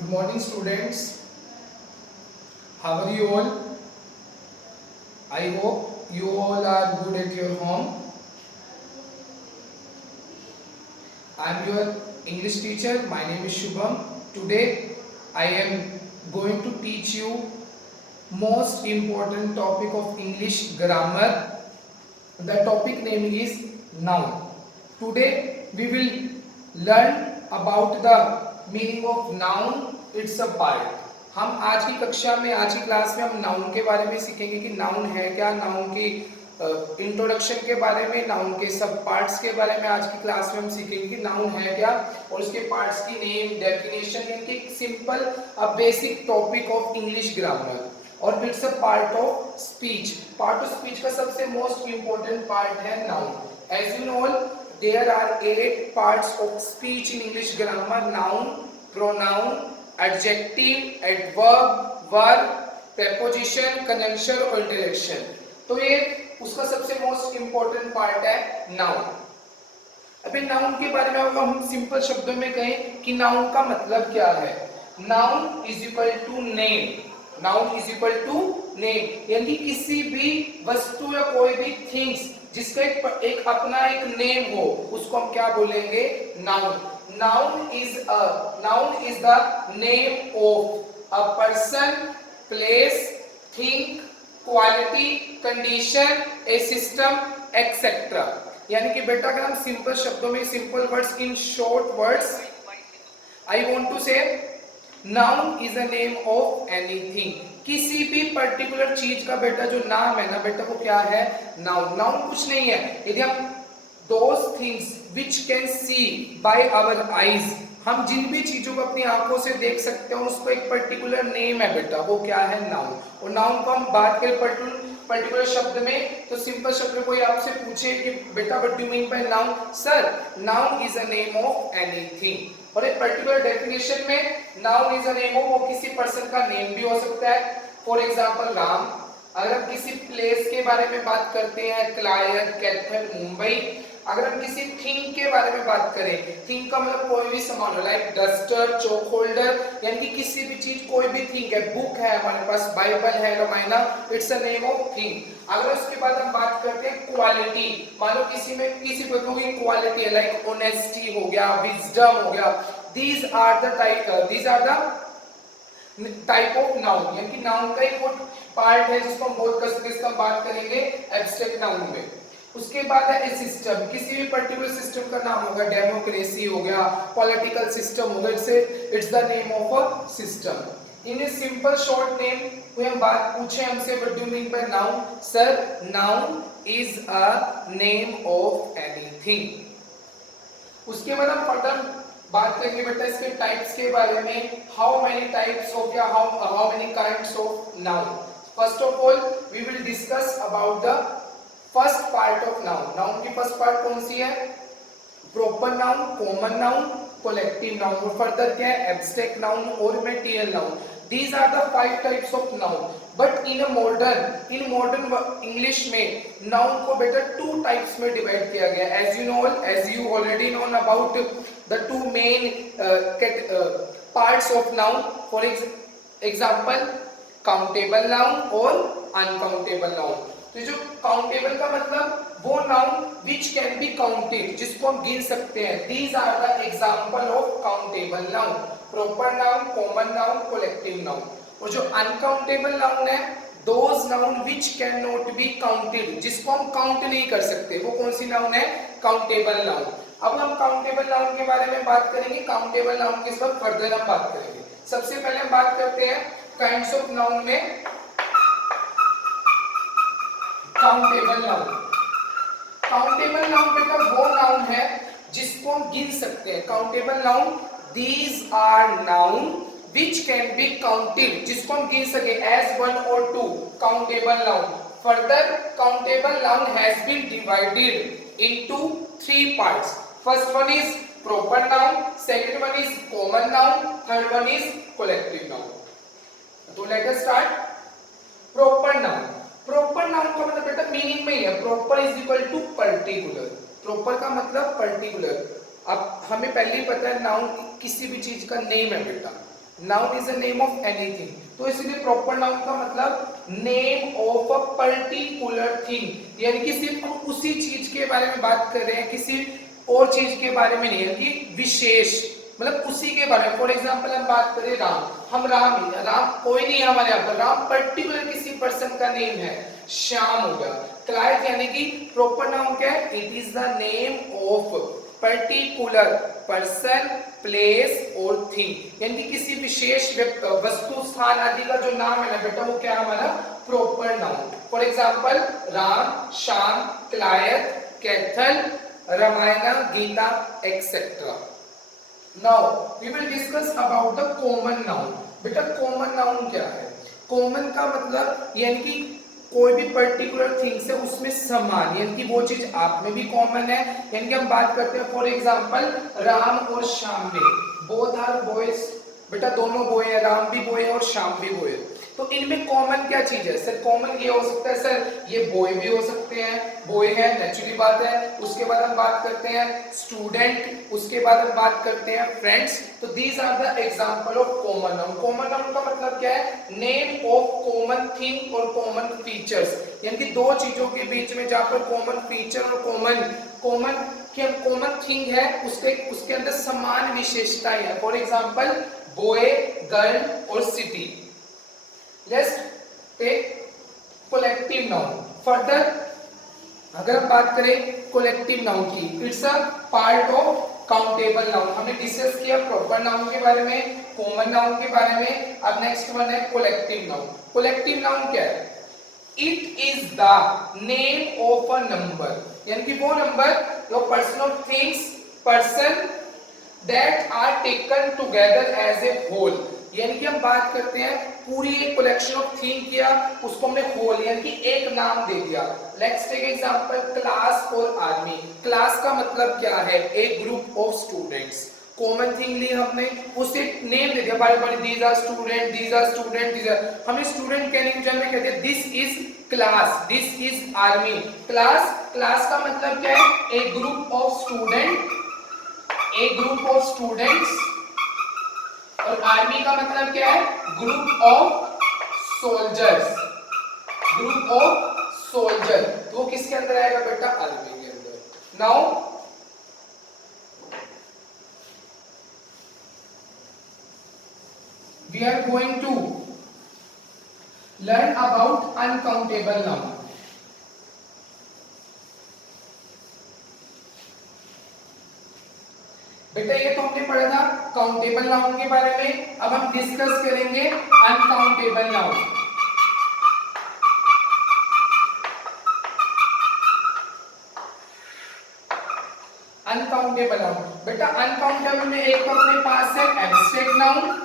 Good morning, students. How are you all? I hope you all are good at your home. I am your English teacher. My name is Shubham. Today I am going to teach you most important topic of English grammar. The topic name is noun. Today we will learn about the meaning of noun. It's a part. हम आज की कक्षा में, आज की class में हम noun के बारे में सीखेंगे कि नाउन है क्या, नाउन की इंट्रोडक्शन के बारे में, नाउन के सब पार्ट्स के बारे में आज की क्लास में हम सीखेंगे कि नाउन है क्या और उसके पार्ट्स की नेम, डेफिनेशन, यानी simple basic topic of English grammar. और it's a part of speech. Part of speech का सबसे मोस्ट इंपॉर्टेंट पार्ट है noun. As you know there are 8 parts of speech in English grammar: noun, pronoun, adjective, adverb, verb, preposition, conjunction और interjection. तो ये उसका सबसे most important part है noun. अभी नाउन के बारे में अगर हम सिंपल शब्दों में कहें कि नाउन का मतलब क्या है, noun is equal to name. Noun is equal to name, यानी किसी भी वस्तु या कोई भी थिंग्स जिसका एक अपना एक नेम हो, उसको हम क्या बोलेंगे? Noun. Noun is the name of a person, place, thing, quality, condition, a system, etcetera. यानी कि बेटा अगर हम सिंपल शब्दों में, simple words, in short words, I want to say noun is a name of anything. किसी भी particular चीज का बेटा जो नाम है ना बेटा, वो क्या है? नाउन। नाउन कुछ नहीं है, यदि हम those things which can see by our eyes, हम जिन भी चीजों को अपनी आंखों से देख सकते हैं उसको एक पर्टिकुलर नेम है बेटा, वो क्या है? नाउन। और नाउन को हम बात करें पर्टिकुलर शब्द में, तो सिंपल शब्द में कोई आपसे पूछे कि बेटा what do you mean by noun? Sir, noun is a name of anything. और एक पर्टिकुलर डेफिनेशन में noun is a name of, वो किसी पर्सन का नेम भी हो सकता है। For example Ram. अगर हम किसी प्लेस के बारे में बात करते हैं, क्लायर, कैथल, मुंबई। अगर हम किसी थिंग के बारे में बात करें, थिंग का मतलब कोई भी सामान हो, लाइक डस्टर, चौक होल्डर, यानी कि किसी भी चीज, कोई भी थिंग है। बुक है हमारे पास, बाइबल है, Ramayan, it's a name of thing. अगर उसके बाद हम बात करते हैं क्वालिटी, मान लो किसी में किसी वस्तु की क्वालिटी है, लाइक ऑनेस्टी हो गया, विजडम हो गया। These are the type of noun. यानी कि नाउन का एक पार्ट है जिसको हम बहुत कसके बात करेंगे एब्स्ट्रैक्ट नाउन में। उसके बाद है ए सिस्टम। किसी भी पर्टिकुलर सिस्टम का नाम होगा, डेमोक्रेसी हो गया, पॉलिटिकल सिस्टम हो गया, it's the name of a system. In a simple short name, कोई हम बात पूछे हमसे what do you mean by noun? Sir, noun is a name of anything. उसके बाद हम फर्दर बात करेंगे बेटा इसके टाइप्स के बारे में। हाउ मेनी टाइप्स ऑफ या how many kinds of noun. First of all we will discuss about the first part of noun. Noun की फर्स्ट पार्ट कौन सी है? Proper noun, common noun, collective noun. और further क्या है? Abstract noun और material noun. These are the 5 types of noun. But in modern English में noun को बेटा 2 types में डिवाइड किया गया। As you already know about the 2 main parts of noun. For example, countable noun और uncountable noun। तो जो countable का मतलब वो noun which can be counted, जिसको हम गिन सकते हैं। These are the example of countable noun: proper noun, common noun, collective noun. और जो अनकाउंटेबल नाउन है, those noun which can not be counted, जिसको हम काउंट नहीं कर सकते, वो कौन सी नाउन है? Countable noun. अब हम काउंटेबल नाउन के बारे में बात करेंगे। काउंटेबल नाउन के साथ फर्दर हम बात करेंगे। सबसे पहले हम बात करते हैं काइंड्स ऑफ नाउन में काउंटेबल नाउन। काउंटेबल नाउन बेटा वो नाउन है जिसको हम गिन सकते हैं। Countable noun, these are noun which can be counted, जिसको हम गिन सके एज 1 और 2, countable noun. Further countable noun has been divided into 3 parts. First one is proper noun, second one is common noun, third one is collective noun. तो let us start. Proper noun. Proper noun का मतलब बेटा meaning में ही है, proper is equal to particular. Proper का मतलब particular. अब हमें पहले ही पता है नाउन किसी भी चीज का नेम है बेटा। Noun is a name of anything, तो इसलिए प्रॉपर नाउन का मतलब name of a particular thing, यानी कि सिर्फ हम उसी चीज के बारे में बात कर रहे हैं, किसी और चीज के बारे में नहीं, यानी कि विशेष, मतलब उसी के बारे में। फॉर एग्जाम्पल हम बात करें राम, हम राम ही, राम कोई नहीं है हमारे यहाँ पर, राम पर्टिकुलर किसी पर्सन का नेम है, श्याम हो गया। क्लाइट यानी कि प्रॉपर नाउन क्या है, it is the name of particular person, place और थिंग, यानी कि किसी विशेष वस्तु, स्थान आदि का जो नाम है ना बेटा, वो क्या है हमारा proper noun. For example Ram, Shyam, Kalayat, Kaithal, Ramayan, Gita etcetera. Now we will discuss about the common noun. बेटा कॉमन नाउन क्या है? कॉमन का मतलब यानी कि कोई भी पर्टिकुलर थिंग्स है उसमें समान, यानी कि वो चीज आप में भी कॉमन है, यानी कि हम बात करते हैं फॉर एग्जांपल राम और श्याम में, बोथ आर बॉयज, बेटा दोनों बॉय है, राम भी बॉय है और श्याम भी बॉय है, तो इनमें कॉमन क्या चीज है सर? कॉमन ये हो सकता है सर, ये बॉय भी हो सकते हैं, बॉय है नेचुरली बात है। उसके बाद हम बात करते हैं स्टूडेंट, उसके बाद हम बात करते हैं फ्रेंड्स, तो these are the example of common noun. Common noun का मतलब क्या है? नेम ऑफ कॉमन थिंग और कॉमन फीचर्स, यानी कि दो चीजों के बीच में जहां पर कॉमन फीचर और कॉमन थिंग है, उसके अंदर समान विशेषताएं है। फॉर एग्जांपल बॉय, गर्ल और city. Let's take collective noun. Further अगर हम बात करें कोलेक्टिव नाउन की, it's a part of countable noun. हमने डिस्कस किया प्रॉपर नाउन के बारे में, कॉमन नाउन के बारे में, अब नेक्स्ट वन है कोलेक्टिव नाउन। कोलेक्टिव नाउन क्या है? It is the name of a number, यानी कि वो नंबर, जो person of things, person that are taken together as a whole, यानी कि हम बात करते हैं पूरी एक कलेक्शन ऑफ थिंग किया, उसको हमने होल यानी कि एक नाम दे दिया। लेट्स टेक एग्जांपल क्लास और आर्मी। क्लास का मतलब क्या है? एक group of students. Common thing ली हमने, उसे नेम दे दिया, बारी बारी these are student, these are student, these are, हमें स्टूडेंट कहने की जगह में कहते हैं this is class, this is army. Class का मतलब क्या है? एक ग्रुप ऑफ स्टूडेंट, एक ग्रुप ऑफ स्टूडेंट्स, और आर्मी का मतलब क्या है? Group of soldiers, group of soldier, तो वो किसके अंदर आएगा बेटा? आर्मी के अंदर। Now we are going to learn about uncountable noun. बेटा ये तो हमने पढ़ा था काउंटेबल नाउन के बारे में, अब हम डिस्कस करेंगे अनकाउंटेबल नाउन। अनकाउंटेबल नाउन, बेटा अनकाउंटेबल में एक तो अपने पास है एब्स्ट्रैक्ट नाउन,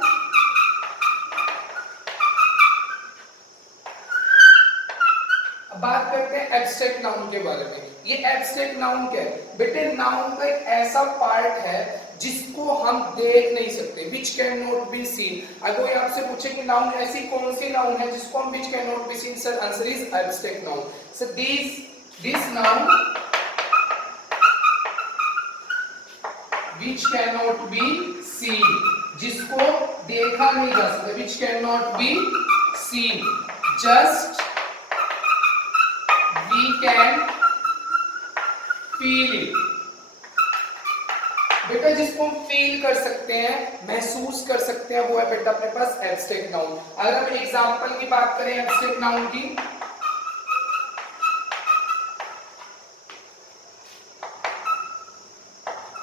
बात करते हैं एब्स्ट्रैक्ट नाउन के बारे में। ये एब्स्ट्रैक्ट नाउन क्या है? बेटे नाउन का एक ऐसा पार्ट है जिसको हम देख नहीं सकते, विच कैन नॉट बी सीन। अगर कोई आपसे पूछे कि नाउन ऐसी कौन सी नाउन है जिसको हम विच can not be seen, sir answer is abstract noun. So this noun which can not be seen, जिसको देखा नहीं जा सकता, विच can not be seen, just we can feel it। बेटा जिसको हम फील कर सकते हैं, महसूस कर सकते हैं, वो है बेटा अपने पास एब्स्ट्रैक्ट नाउन। अगर हम एग्जांपल की बात करें एब्स्ट्रैक्ट नाउन की,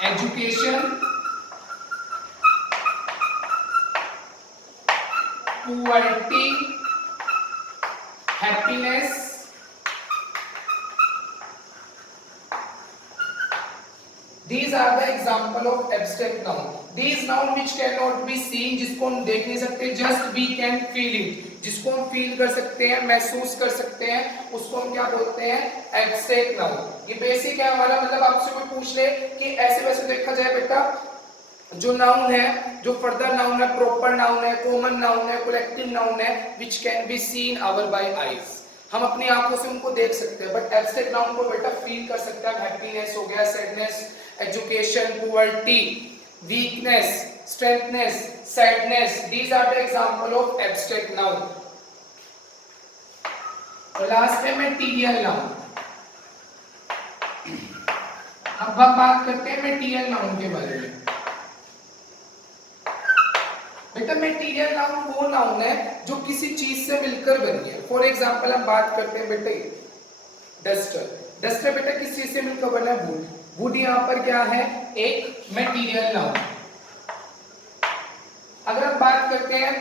education, poverty, happiness, These are the example of abstract noun. These noun which cannot be seen, जिसको हम देख नहीं सकते, just we can feel it, जिसको हम फील कर सकते हैं, महसूस कर सकते हैं, उसको हम क्या बोलते हैं? Abstract noun. ये बेसिक है हमारा, मतलब आपसे कोई पूछ ले कि ऐसे वैसे देखा जाए बेटा, जो नाउन है, जो फर्दर नाउन है, प्रॉपर नाउन है, कॉमन नाउन है, कलेक्टिव नाउन है, which can be seen our by eyes, हम अपनी आंखों से उनको देख सकते हैं, बट एब्स्ट्रैक्ट नाउन को बेटा फील कर सकते हैं। हैप्पीनेस हो गया, sadness, education, poverty, weakness, strengthness, sadness. These are the example of abstract noun. और लास्ट है material noun. अब हम बात करते हैं material noun के बारे में. बेटा मटेरियल नाउन वो नाउन है जो किसी चीज से मिलकर बनी है. फॉर एग्जांपल हम बात करते हैं बेटे डस्टर. डस्टर बेटा किस चीज से मिलकर बना है? वुड. वुड यहाँ पर क्या है? एक मटेरियल नाउन. अगर हम बात करते हैं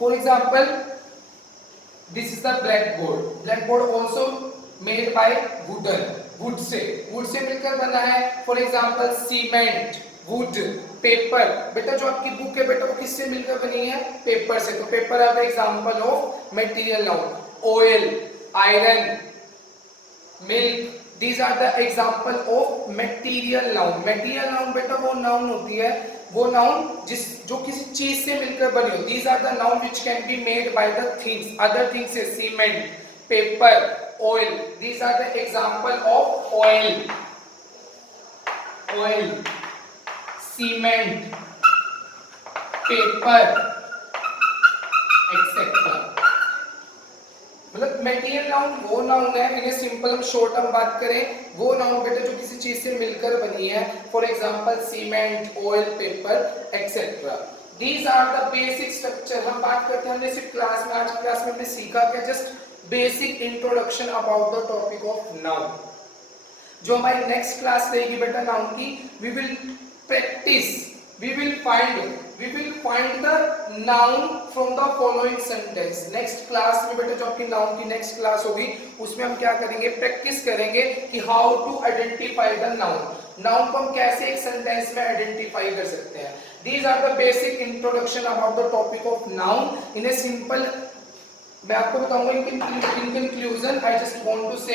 for example this is the black board. Black board also made by wooden. Would say मिलकर बना है. For example cement, would, paper. बेटा जो आपकी बुक है बेटा वो किससे मिलकर बनी है? पेपर से. तो paper are the example of material noun. Oil, iron, milk, these are the example of material noun. material noun बेटा वो नाउन होती है, वो नाउन जो किसी चीज से मिलकर बनी हो. these are the noun which can be made by the things. other things is cement, paper, oil. these are the example of oil, cement, paper, etc. मतलब मटेरियल नाउन वो नाउन है, इन्हें सिंपल हम शॉर्ट हम बात करें वो noun बेटा जो किसी चीज से मिलकर बनी है. For example cement, oil, paper etcetera. These are the basic structure. हम बात करते हैं हमने सिर्फ क्लास में आज की क्लास में हमने सीखा क्या? Just basic introduction about the topic of noun. जो हमारी नेक्स्ट क्लास रहेगी बेटा नाउन की, we will practice, we will find the noun from the following sentence. Next class में बेटा जो आपकी नाउन की नेक्स्ट क्लास होगी उसमें हम क्या करेंगे? प्रैक्टिस करेंगे कि how to identify the noun. Noun को हम कैसे एक सेंटेंस में आइडेंटिफाई कर सकते हैं. These are the basic introduction about the topic of noun. In a simple मैं आपको बताऊंगा in conclusion I just want to say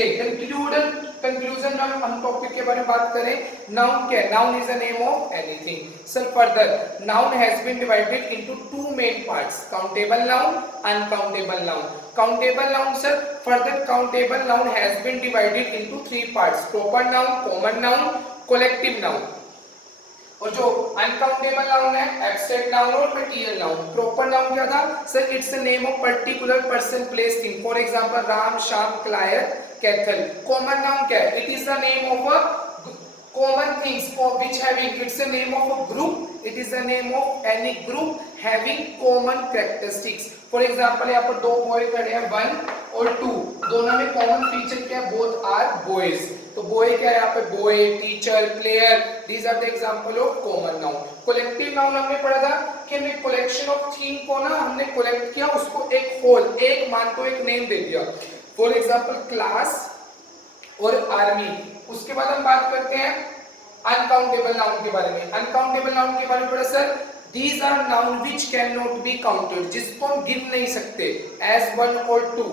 conclusion में हम टॉपिक के बारे में बात करें. नाउन क्या है? Noun is a name of anything. So further noun has been divided into two main parts, countable noun, uncountable noun. Countable noun sir, further countable noun has been divided into three parts, proper noun, common noun, collective noun. और जो uncountable noun है abstract noun और material noun. Proper noun क्या था sir? It's the name of particular person, place, thing. For example Ram, Shyam, क्लायर, Kaithal. Common noun क्या है? It is the name of a common things for which having, it's the name of a group, it is the name of any group having common characteristics. For example यहाँ पर दो boy खड़े हैं 1 और 2, दोनों में कॉमन फीचर क्या है? Both are boys. तो बॉय क्या है यहाँ पे? Boy, teacher, player. these are the example of common noun. collective noun हमने पढ़ा था कि हमने collection of thing को ना हमने collect किया, उसको एक होल, एक मान को एक नेम दे दिया. For example क्लास और आर्मी. उसके बाद हम बात करते हैं अनकाउंटेबल नाउन के बारे में. अनकाउंटेबल नाउन के बारे में पढ़ा sir, these are noun which cannot be counted, जिसको हम गिन नहीं सकते as 1 और 2.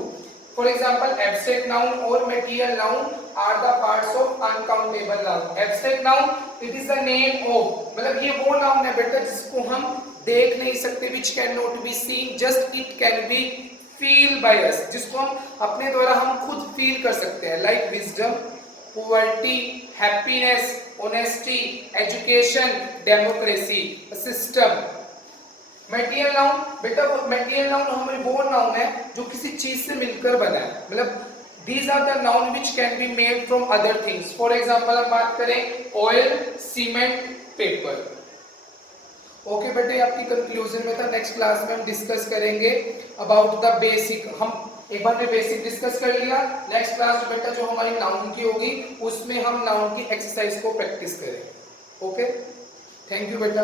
For example abstract noun और material noun are the parts of uncountable noun. Abstract noun it is the name of, मतलब ये वो नाउन है बेटा जिसको हम देख नहीं सकते, which cannot be seen, just it can be feel by us, जिसको हम अपने द्वारा हम खुद फील कर सकते हैं. Like wisdom, poverty, happiness, honesty, education, democracy, system. Material noun बेटा मटेरियल नाउन हमें वो नाउन है जो किसी चीज से मिलकर बना है. मतलब these are the noun which can be made from other things. For example हम बात करें ऑयल, सीमेंट, पेपर. ओके बेटे आपकी कंक्लूजन में था. नेक्स्ट क्लास में हम डिस्कस करेंगे अबाउट द बेसिक. हम एक बार में बेसिक डिस्कस कर लिया. नेक्स्ट क्लास बेटा जो हमारी नाउन की होगी उसमें हम नाउन की एक्सरसाइज को प्रैक्टिस करें. ओके, थैंक यू बेटा.